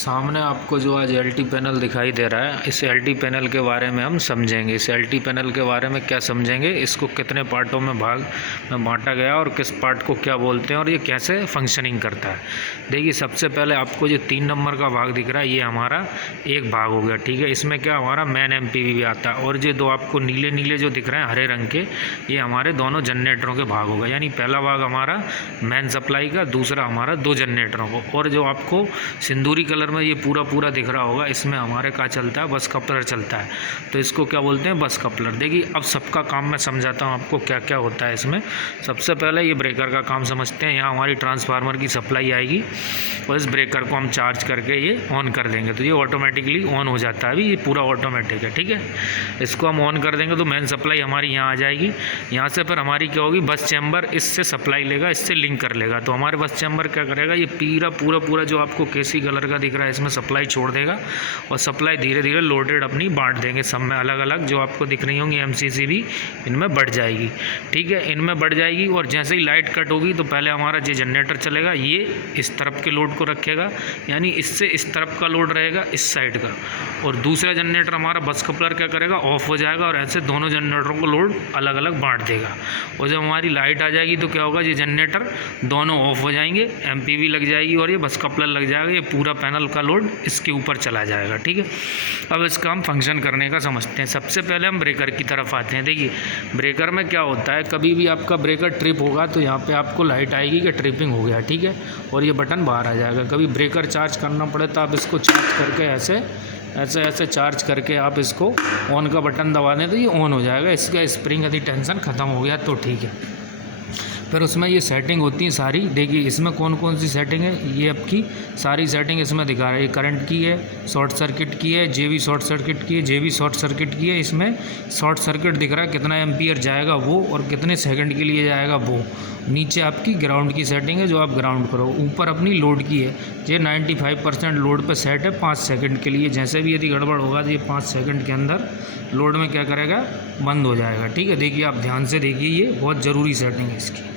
सामने आपको जो आज एलटी पैनल दिखाई दे रहा है, इस एलटी पैनल के बारे में हम समझेंगे। इस एलटी पैनल के बारे में क्या समझेंगे, इसको कितने पार्टों में भाग में बांटा गया और किस पार्ट को क्या बोलते हैं और ये कैसे फंक्शनिंग करता है। देखिए, सबसे पहले आपको जो 3 नंबर का भाग दिख रहा है, ये हमारा एक भाग हो गया। ठीक है, इसमें क्या हमारा मेन एमपीवी भी आता है, और ये दो आपको नीले नीले जो दिख रहे हैं हरे रंग के, ये हमारे दोनों जनरेटरों के भाग हो गए। यानी पहला भाग हमारा मेन सप्लाई का, दूसरा हमारा 2 जनरेटरों को। और जो आपको सिंदूरी कलर में ये पूरा दिख रहा होगा, इसमें हमारे क्या चलता है, बस कपलर चलता है। तो इसको क्या बोलते हैं, बस कपलर। देखिए, अब सबका काम मैं समझाता हूँ आपको क्या क्या होता है इसमें। सबसे पहले ये ब्रेकर का काम समझते हैं। यहाँ हमारी ट्रांसफार्मर की सप्लाई आएगी और इस ब्रेकर को हम चार्ज करके ये ऑन कर देंगे, तो ये ऑटोमेटिकली ऑन हो जाता है। अभी ये पूरा ऑटोमेटिक है। ठीक है, इसको हम ऑन कर देंगे तो मेन सप्लाई हमारी यहाँ आ जाएगी। यहाँ से फिर हमारी क्या होगी, बस चैम्बर इससे सप्लाई लेगा, इससे लिंक कर लेगा। तो हमारे बस चैम्बर क्या करेगा, ये पूरा जो आपको केसी कलर का दिख रहा है, इसमें सप्लाई छोड़ देगा और सप्लाई धीरे धीरे लोडेड अपनी बांट देंगे सब में, अलग अलग जो आपको दिख रही होंगी एमसीसी भी इनमें बढ़ जाएगी। ठीक है, इनमें बढ़ जाएगी। और जैसे ही लाइट कट होगी तो पहले हमारा जो जनरेटर चलेगा, ये इस तरफ के लोड को रखेगा, यानी इससे इस तरफ का लोड रहेगा इस साइड का, और दूसरा जनरेटर हमारा बस कपलर क्या करेगा, ऑफ हो जाएगा और ऐसे दोनों जनरेटरों को लोड अलग अलग बांट देगा। और जब हमारी लाइट आ जाएगी तो क्या होगा, ये जनरेटर दोनों ऑफ हो जाएंगे, एमपीवी लग जाएगी और ये बस कपलर लग जाएगा, ये पूरा पैनल का लोड इसके ऊपर चला जाएगा। ठीक है, अब इसका हम फंक्शन करने का समझते हैं। सबसे पहले हम ब्रेकर की तरफ आते हैं। देखिए, ब्रेकर में क्या होता है, कभी भी आपका ब्रेकर ट्रिप होगा तो यहाँ पे आपको लाइट आएगी कि ट्रिपिंग हो गया। ठीक है, और ये बटन बाहर आ जाएगा। कभी ब्रेकर चार्ज करना पड़े तो आप इसको चार्ज करके ऐसे चार्ज करके आप इसको ऑन का बटन दबा दें तो ये ऑन हो जाएगा। इसका स्प्रिंग यदि टेंशन ख़त्म हो गया तो ठीक है। फिर उसमें ये सेटिंग होती है सारी। देखिए, इसमें कौन कौन सी सेटिंग है, ये आपकी सारी सेटिंग इसमें दिखा रहा है। ये करंट की है, शॉर्ट सर्किट की है, जेवी शॉर्ट सर्किट की है, जेवी शॉर्ट सर्किट की है। इसमें शॉर्ट सर्किट दिख रहा है, कितना एम्पियर जाएगा वो और कितने सेकंड के लिए जाएगा वो। नीचे आपकी ग्राउंड की सेटिंग है, जो आप ग्राउंड करो। ऊपर अपनी लोड की है, ये 95% लोड पर सेट है 5 सेकंड के लिए। जैसे भी यदि गड़बड़ होगा तो ये 5 सेकंड के अंदर लोड में क्या करेगा, बंद हो जाएगा। ठीक है, देखिए आप ध्यान से देखिए, ये बहुत ज़रूरी सेटिंग है इसकी।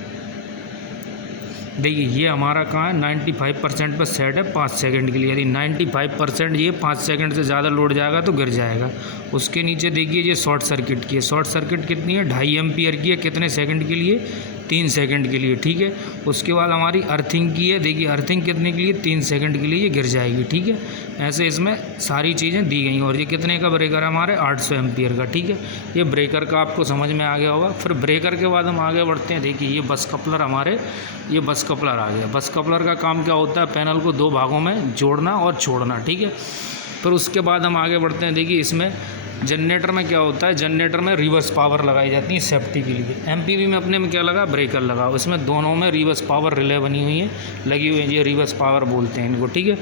देखिए, ये हमारा कहाँ है, 95% पर सेट है 5 सेकंड के लिए। यदि 95% ये 5 सेकंड से ज़्यादा लोड जाएगा तो गिर जाएगा। उसके नीचे देखिए, ये शॉर्ट सर्किट की है। शॉर्ट सर्किट कितनी है, 2.5 एम्पियर की है। कितने सेकंड के लिए, 3 सेकंड के लिए। ठीक है, उसके बाद हमारी अर्थिंग की है। देखिए, अर्थिंग कितने के लिए, 3 सेकंड के लिए ये गिर जाएगी। ठीक है, ऐसे इसमें सारी चीज़ें दी गई। और ये कितने का ब्रेकर है हमारे, 800 एम्पियर का। ठीक है, ये ब्रेकर का आपको समझ में आ गया होगा। फिर ब्रेकर के बाद हम आगे बढ़ते हैं। देखिए, ये बस कपलर हमारे, ये बस कपलर आ गया। बस कपलर का काम क्या होता है, पैनल को 2 भागों में जोड़ना और छोड़ना। ठीक है, फिर उसके बाद हम आगे बढ़ते हैं। देखिए, इसमें जनरेटर में क्या होता है, जनरेटर में रिवर्स पावर लगाई जाती है सेफ्टी के लिए। एमपीवी में अपने में क्या लगा, ब्रेकर लगा, उसमें दोनों में रिवर्स पावर रिले बनी हुई है, लगी हुई है। ये रिवर्स पावर बोलते हैं इनको। ठीक है,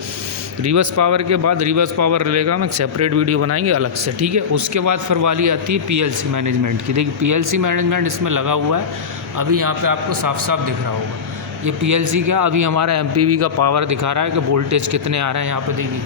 रिवर्स पावर के बाद रिवर्स पावर रिले का हम एक सेपरेट वीडियो बनाएंगे अलग से। ठीक है, उसके बाद फिर वाली आती है पीएलसी मैनेजमेंट की। देखिए, पीएलसी मैनेजमेंट इसमें लगा हुआ है, अभी यहाँ पर आपको साफ साफ दिख रहा होगा। ये पीएलसी का अभी हमारा एमपीवी का पावर दिखा रहा है कि वोल्टेज कितने आ रहे हैं। यहाँ पर देखिए,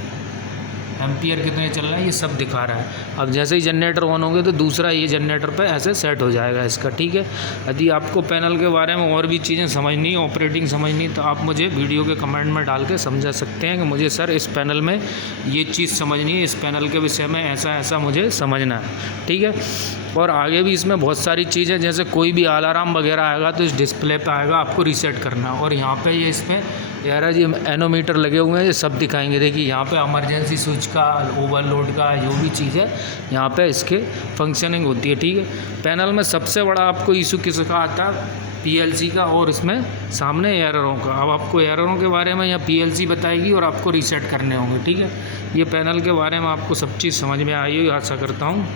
एम्पियर कितने चल रहे हैं, ये सब दिखा रहा है। अब जैसे ही जनरेटर ऑन होंगे तो दूसरा ये जनरेटर पे ऐसे सेट हो जाएगा इसका। ठीक है, यदि आपको पैनल के बारे में और भी चीज़ें समझनी, ऑपरेटिंग समझनी, तो आप मुझे वीडियो के कमेंट में डाल के समझा सकते हैं कि मुझे सर इस पैनल में ये चीज़ समझनी है, इस पैनल के विषय में ऐसा मुझे समझना है। ठीक है, और आगे भी इसमें बहुत सारी चीज़ें, जैसे कोई भी अलार्म वगैरह आएगा तो इस डिस्प्ले पे आएगा, आपको रीसेट करना है। और यहाँ पे ये इसमें यार जी एनोमीटर लगे हुए हैं, ये सब दिखाएंगे। देखिए, यहाँ पे इमरजेंसी स्विच का, ओवरलोड का, जो भी चीज़ है यहाँ पे इसके फंक्शनिंग होती है। ठीक है, पैनल में सबसे बड़ा आपको इशू किसका आता है, पीएलसी का, और इसमें सामने एररों का। अब आपको एररों के बारे में यहाँ पीएलसी बताएगी और आपको रीसेट करने होंगे। ठीक है, ये पैनल के बारे में आपको सब चीज़ समझ में आई हुई आशा करता हूँ।